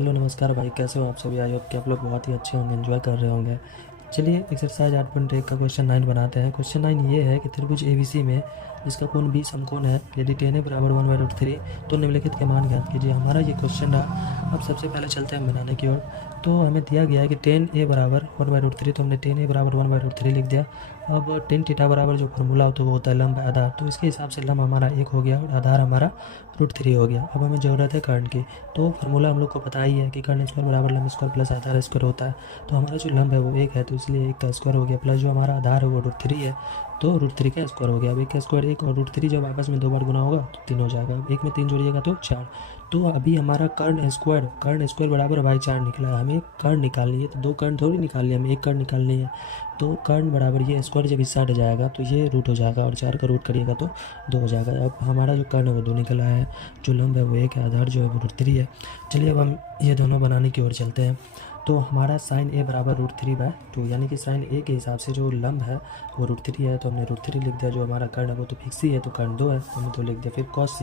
Hello नमस्कार भाई, कैसे हो आप सभी। आई होप कि आप लोग बहुत ही अच्छे होंगे, एंजॉय कर रहे होंगे। चलिए एक्सरसाइज 8.1 का क्वेश्चन 9 बनाते हैं। क्वेश्चन 9 ये है कि त्रिभुज एबीसी में जिसका कोण 20 समकोण है, यदि tan a बराबर 1/√3 तो निम्नलिखित के मान ज्ञात कीजिए। हमारा ये क्वेश्चन रहा। अब सबसे पहले चलते हैं बनाने की ओर। तो हमें दिया गया है कि tan a बराबर 1/√3, तो हमने tan a बराबर 1/√3 लिख दिया। अब tan थीटा बराबर जो फार्मूला होता है वो होता है लंब आधार, तो इसके हिसाब से लंब हमारा 1 हो गया और आधार हमारा √3 हो गया। अब हमें ज़रूरत है कर्ण की, तो फार्मूला हम लोग को पता ही है कि कर्ण स्क्वायर बराबर लंब स्क्वायर प्लस आधार स्क्वायर होता है। तो हमारा जो लंब है वो 1 है, तो इसलिए 1 का स्क्वायर हो गया, प्लस जो हमारा आधार है वो √3 है, तो √3 का स्क्वायर हो गया। अब 1 का स्क्वायर 1 और √3 जब आपस में 2 बार गुना होगा तो 3 हो जाएगा। अब 1 में 3 जोड़िएगा तो 4। तो अभी हमारा कर्ण स्क्वायर बराबर बाई 4 निकला है। हमें कर्ण निकालनी है, तो 2 कर्ण थोड़ी निकालनी है, हमें 1 कर्ण निकालनी है। तो कर्ण बराबर ये स्क्वायर जब इस साइड जाएगा तो ये रूट हो जाएगा, और 4 का रूट करिएगा तो 2 हो जाएगा। अब हमारा जो कर्ण है वो 2 निकला है, जो लंब है वो 1 है, आधार जो है वो √3 है। चलिए अब हम ये दोनों बनाने की ओर चलते हैं। तो हमारा साइन ए बराबर √3/2, यानी कि साइन ए के हिसाब से जो लंब है वो √3 है, तो हमने √3 लिख दिया। जो हमारा कर्ण है वो तो फिक्स ही है, तो कर्ण 2 है, तो हमने 2 लिख दिया। फिर कॉस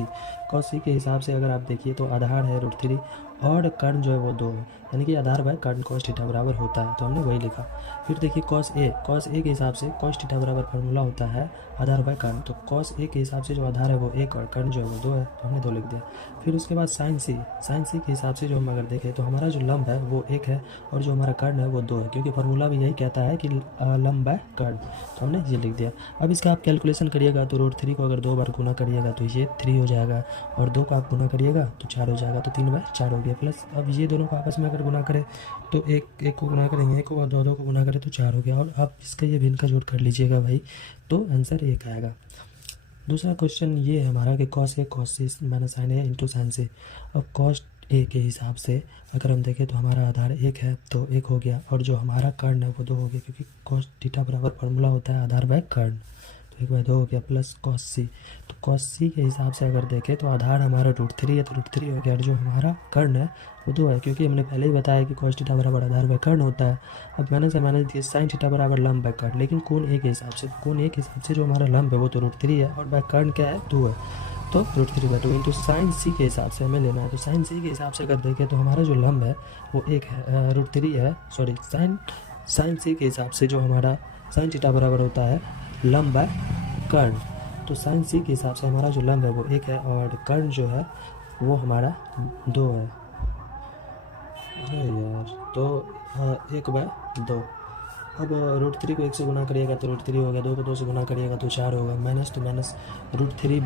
सी के हिसाब से अगर आप देखिए तो आधार है √3 और कर्ण जो है वो 2 है, यानी कि आधार बाय कर्ण cos थीटा बराबर होता है, तो हमने वही लिखा। फिर देखिए कॉस ए के हिसाब से cos थीटा बराबर फार्मूला होता है आधार बाय कर्ण, तो कॉस ए के हिसाब से जो आधार है वो 1 और कर्ण जो है वो 2 है, तो हमने 2 लिख दिया। फिर उसके बाद साइन सी के हिसाब से जो हम अगर देखें तो हमारा जो लंब है वो 1 है और जो हमारा कर्ण है वो 2 है, क्योंकि फार्मूला भी यही कहता है कि लंब बाय कर्ण, तो हमने ये लिख दिया। अब इसका आप कैलकुलेशन करिएगा तो √3 को अगर 2 बार गुना करिएगा तो ये 3 हो जाएगा, और 2 को आप गुना करिएगा तो 4 हो जाएगा, तो 3/4 हो गया। प्लस अब ये दोनों को आपस में अगर गुना करें तो एक को गुना करेंगे, 1 को, और 2 को गुना करें तो 4 हो गया। और आप इसका ये भिन्न का जोड़ कर लीजिएगा भाई, तो आंसर 1 आएगा। दूसरा क्वेश्चन ये है हमारा कि cos A minus sign A into sine से। अब कॉस ए के हिसाब से अगर हम देखें तो हमारा आधार 1 है, तो 1 हो गया, और जो हमारा कर्ण है वो 2 हो गया, क्योंकि कॉस थीटा बराबर फार्मूला होता है आधार बाय कर्ण, तो 1/2 हो गया। प्लस कॉस सी, तो कॉस सी के हिसाब से अगर देखें तो आधार हमारा √3 है, तो √3 हो गया, और जो हमारा कर्ण है वो 2 है, क्योंकि हमने पहले ही बताया कि कॉस थीटा बराबर आधार बाय कर्ण होता है। अब मैंने से माइनस दिया साइन थीटा बराबर लंब बाय कर्ण, लेकिन कोण ए के हिसाब से, कोण ए के हिसाब से जो हमारा लंब है वो तो √3 है, और बाय कर्ण क्या है 2 है, तो √3/2 इंटू साइन सी के हिसाब से हमें लेना है। तो साइन सी के हिसाब से अगर देखें तो हमारा जो लंब है वो 1 है, √3 है, सॉरी साइन सी के हिसाब से जो हमारा साइन थीटा बराबर होता है लंब बाय कर्ण, तो साइन सी के हिसाब से हमारा जो लंब है वो 1 है और कर्ण जो है वो हमारा 2 है। अरे यार, तो 1/2। अब √3 को 1 से गुना करिएगा तो √3 हो गया, 2 को 2 से गुना करिएगा तो 4 होगा, माइनस तो माइनस √3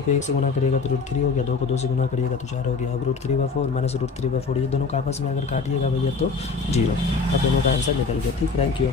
को 1 से गुना करिएगा तो √3 हो गया, 2 को 2 से गुना करिएगा तो 4 हो गया। अब √3/4 माइनस √3/4, ये दोनों का आपस में अगर काटिएगा भैया तो 0। अब दोनों का आंसर निकल गया। ठीक, थैंक यू।